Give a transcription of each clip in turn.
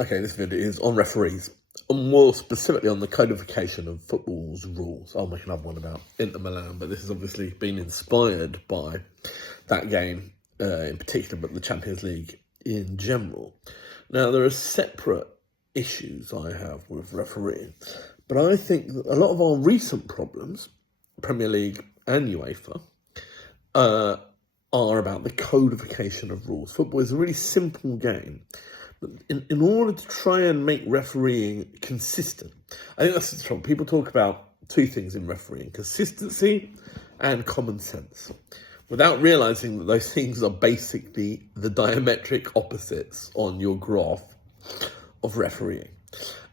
Okay, this video is on referees, and more specifically on the codification of football's rules. I'll make another one about Inter Milan, but this has obviously been inspired by that game in particular, but the Champions League in general. Now, there are separate issues I have with refereeing, but I think that a lot of our recent problems, Premier League and UEFA, are about the codification of rules. Football is a really simple game. In order to try and make refereeing consistent, I think that's the trouble. People talk about two things in refereeing: consistency and common sense, without realising that those things are basically the diametric opposites on your graph of refereeing.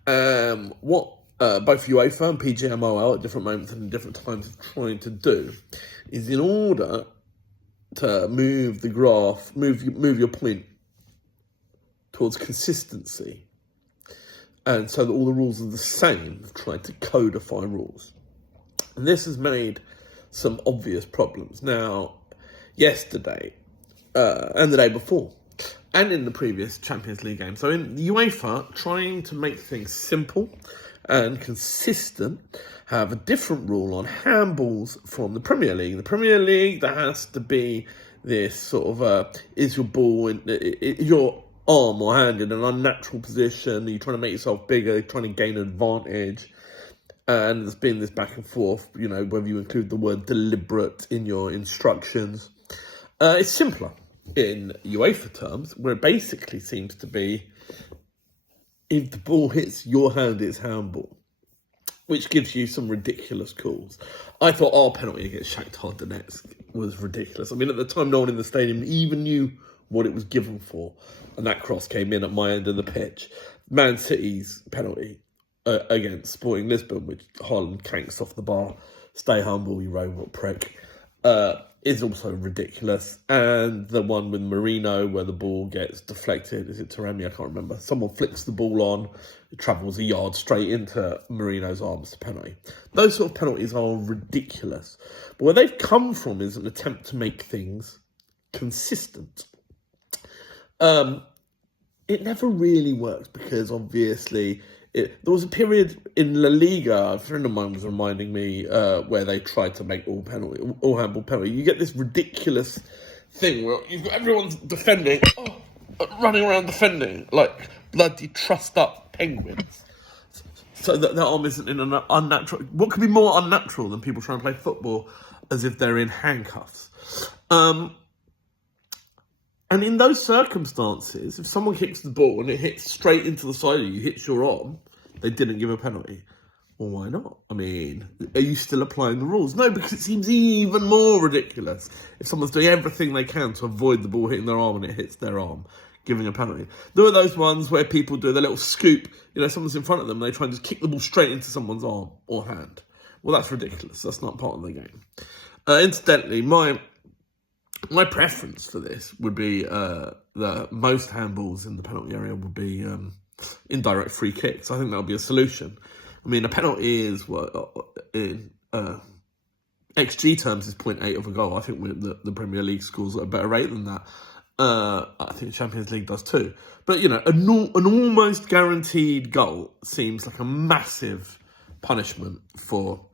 What both UEFA and PGMOL at different moments and different times are trying to do is, in order to move the graph, move your point towards consistency, and so that all the rules are the same, have tried to codify rules. And this has made some obvious problems. Now, yesterday, and the day before, and in the previous Champions League game, so in the UEFA, trying to make things simple and consistent, have a different rule on handballs from the Premier League. In the Premier League, there has to be this sort of, is your ball, your arm or hand in an unnatural position? Are you trying to make yourself bigger? You're trying to gain an advantage? And there's been this back and forth, whether you include the word deliberate in your instructions. It's simpler in UEFA terms, where it basically seems to be, if the ball hits your hand, it's handball, which gives you some ridiculous calls. I thought our penalty against Shakhtar Donetsk was ridiculous. I mean, at the time, no one in the stadium even knew what it was given for, and that cross came in at my end of the pitch. Man City's penalty against Sporting Lisbon, which Haaland canks off the bar, stay humble, you robot prick, is also ridiculous. And the one with Marino, where the ball gets deflected, is it Taremi? I can't remember. Someone flicks the ball on, it travels a yard straight into Marino's arms, the penalty. Those sort of penalties are ridiculous. But where they've come from is an attempt to make things consistent. It never really works, because obviously there was a period in La Liga, a friend of mine was reminding me, where they tried to make all handball penalty. You get this ridiculous thing where you've got everyone's defending, running around defending like bloody trussed up penguins. So that their arm isn't in an unnatural. What could be more unnatural than people trying to play football as if they're in handcuffs? And in those circumstances, if someone kicks the ball and it hits straight into the side of you, hits your arm, they didn't give a penalty. Well, why not? I mean, are you still applying the rules? No, because it seems even more ridiculous if someone's doing everything they can to avoid the ball hitting their arm and it hits their arm, giving a penalty. There are those ones where people do their little scoop, someone's in front of them, they try and just kick the ball straight into someone's arm or hand. Well, that's ridiculous. That's not part of the game. Incidentally, my preference for this would be that most handballs in the penalty area would be indirect free kicks. I think that would be a solution. I mean, a penalty is, in XG terms, is 0.8 of a goal. I think the Premier League scores at a better rate than that. I think the Champions League does too. But, an almost guaranteed goal seems like a massive punishment for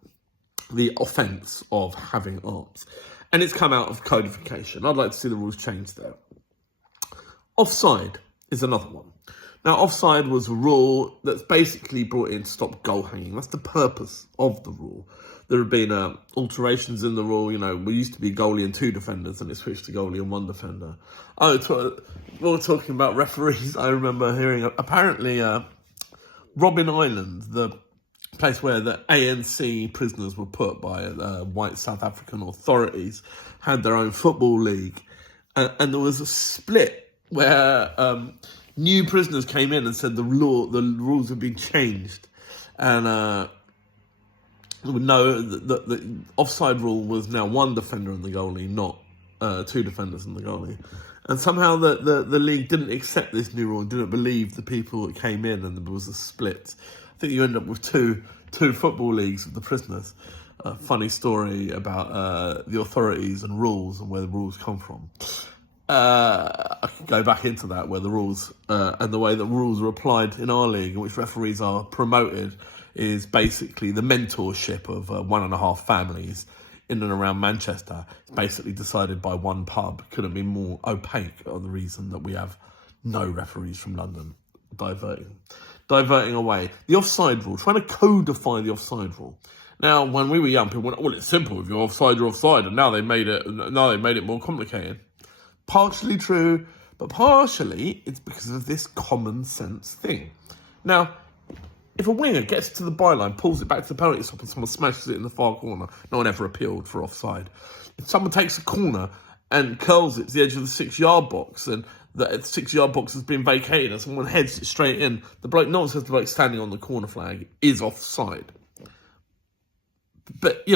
the offence of having arms. And it's come out of codification. I'd like to see the rules changed there. Offside is another one. Now, offside was a rule that's basically brought in to stop goal hanging. That's the purpose of the rule. There have been alterations in the rule. We used to be goalie and two defenders, and it switched to goalie and one defender. We were talking about referees. I remember hearing, apparently, Robben Island, the place where the ANC prisoners were put by white South African authorities, had their own football league. And there was a split where new prisoners came in and said the rules had been changed. And the offside rule was now one defender in the goalie, not two defenders in the goalie. And somehow the league didn't accept this new rule and didn't believe the people that came in, and there was a split. I think you end up with two football leagues of the prisoners. Funny story about the authorities and rules and where the rules come from. I could go back into that, where the rules and the way that rules are applied in our league, in which referees are promoted, is basically the mentorship of 1.5 families in and around Manchester. It's basically decided by one pub. Couldn't be more opaque on the reason that we have no referees from London diverting away. The offside rule, trying to codify the offside rule. Now, when we were young, people went, well, it's simple. If you're offside, you're offside. And now they made it more complicated. Partially true, but partially it's because of this common sense thing. Now, if a winger gets to the byline, pulls it back to the penalty spot, and someone smashes it in the far corner, no one ever appealed for offside. If someone takes a corner and curls it to the edge of the 6-yard box, and the 6-yard box has been vacated and someone heads it straight in, no one says the bloke standing on the corner flag is offside. But,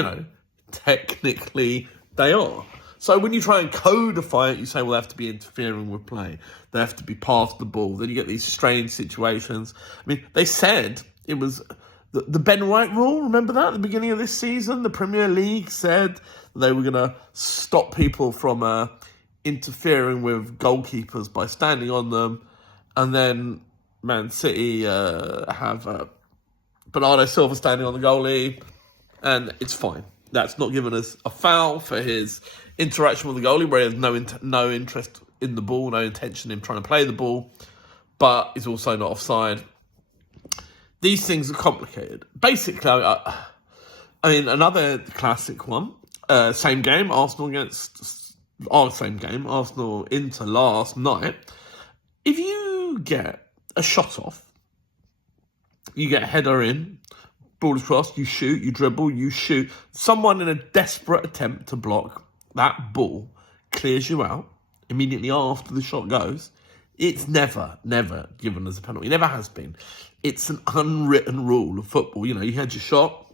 technically they are. So when you try and codify it, you say, well, they have to be interfering with play. They have to be past the ball. Then you get these strange situations. I mean, they said it was the Ben White rule. Remember that at the beginning of this season? The Premier League said they were going to stop people from interfering with goalkeepers by standing on them. And then Man City have Bernardo Silva standing on the goalie. And it's fine. That's not given us a foul for his interaction with the goalie, where he has no interest in the ball, no intention in trying to play the ball, but he's also not offside. These things are complicated. Basically, another classic one, same game, Arsenal Inter last night. If you get a shot off, you get a header in, ball is crossed, you shoot, you dribble, you shoot. Someone in a desperate attempt to block that ball clears you out immediately after the shot goes. It's never given as a penalty. It never has been. It's an unwritten rule of football. You had your shot.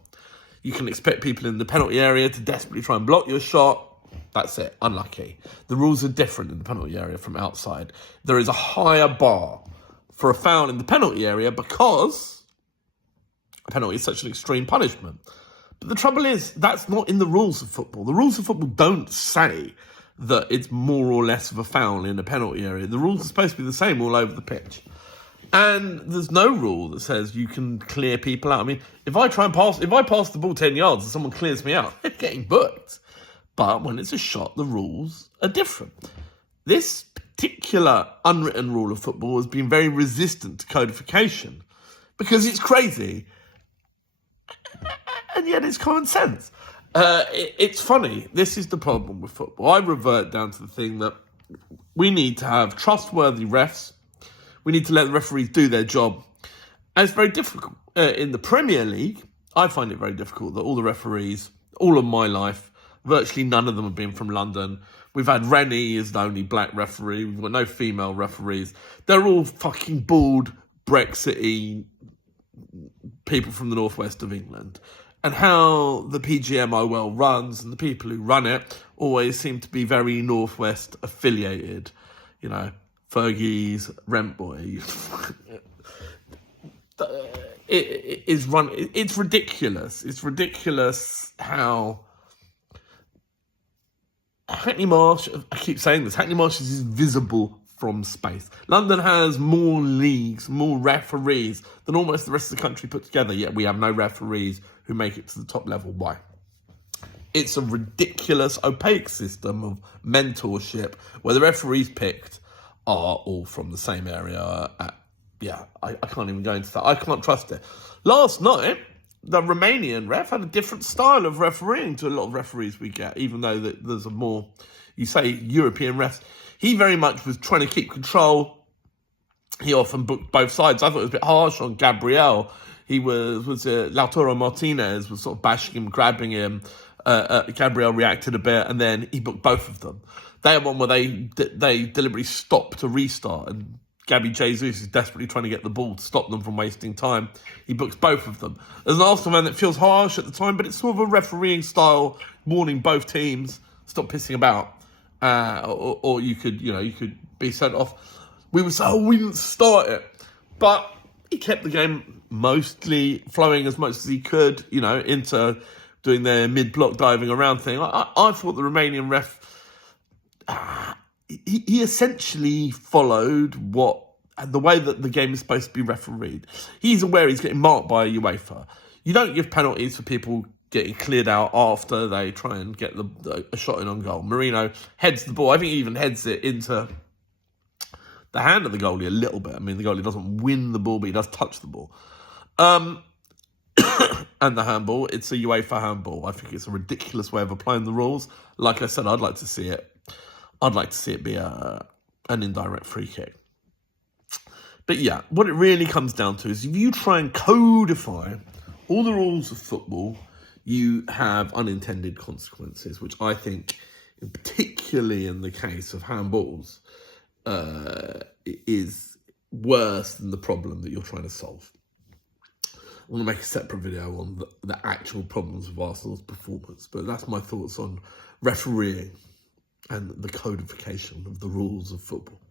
You can expect people in the penalty area to desperately try and block your shot. That's it. Unlucky. The rules are different in the penalty area from outside. There is a higher bar for a foul in the penalty area because a penalty is such an extreme punishment. But the trouble is, that's not in the rules of football. The rules of football don't say that it's more or less of a foul in a penalty area. The rules are supposed to be the same all over the pitch. And there's no rule that says you can clear people out. I mean, if I pass the ball 10 yards and someone clears me out, they're getting booked. But when it's a shot, the rules are different. This particular unwritten rule of football has been very resistant to codification because it's crazy. And yet it's common sense. It's funny. This is the problem with football. I revert down to the thing that we need to have trustworthy refs. We need to let the referees do their job. And it's very difficult. In the Premier League, I find it very difficult that all the referees, all of my life, virtually none of them have been from London. We've had Rennie as the only black referee. We've got no female referees. They're all fucking bald, Brexit-y people from the northwest of England. And how the PGMOL runs and the people who run it always seem to be very northwest affiliated. Fergie's Rent Boy. It's ridiculous. It's ridiculous how Hackney Marsh, I keep saying this, Hackney Marsh is visible from space. London has more leagues, more referees than almost the rest of the country put together, yet we have no referees who make it to the top level. Why? It's a ridiculous, opaque system of mentorship where the referees picked are all from the same area. I can't even go into that. I can't trust it. Last night, the Romanian ref had a different style of refereeing to a lot of referees we get, even though there's a more, you say, European refs. He very much was trying to keep control. He often booked both sides. I thought it was a bit harsh on Gabriel. He was Lautaro Martinez was sort of bashing him, grabbing him. Gabriel reacted a bit, and then he booked both of them. They had one where they deliberately stopped to restart, and Gabby Jesus is desperately trying to get the ball to stop them from wasting time. He books both of them. As an Arsenal man, that feels harsh at the time, but it's sort of a refereeing style, warning both teams, stop pissing about. Or you could be sent off. We would say, we didn't start it. But he kept the game mostly flowing as much as he could, into doing their mid-block diving around thing. I thought the Romanian ref, he essentially followed the way that the game is supposed to be refereed. He's aware he's getting marked by UEFA. You don't give penalties for people getting cleared out after they try and get a shot in on goal. Marino heads the ball. I think he even heads it into the hand of the goalie a little bit. I mean, the goalie doesn't win the ball, but he does touch the ball. And the handball, it's a UEFA handball. I think it's a ridiculous way of applying the rules. Like I said, I'd like to see it be an indirect free kick. But yeah, what it really comes down to is if you try and codify all the rules of football, you have unintended consequences, which I think, particularly in the case of handballs, is worse than the problem that you're trying to solve. I want to make a separate video on the actual problems of Arsenal's performance, but that's my thoughts on refereeing and the codification of the rules of football.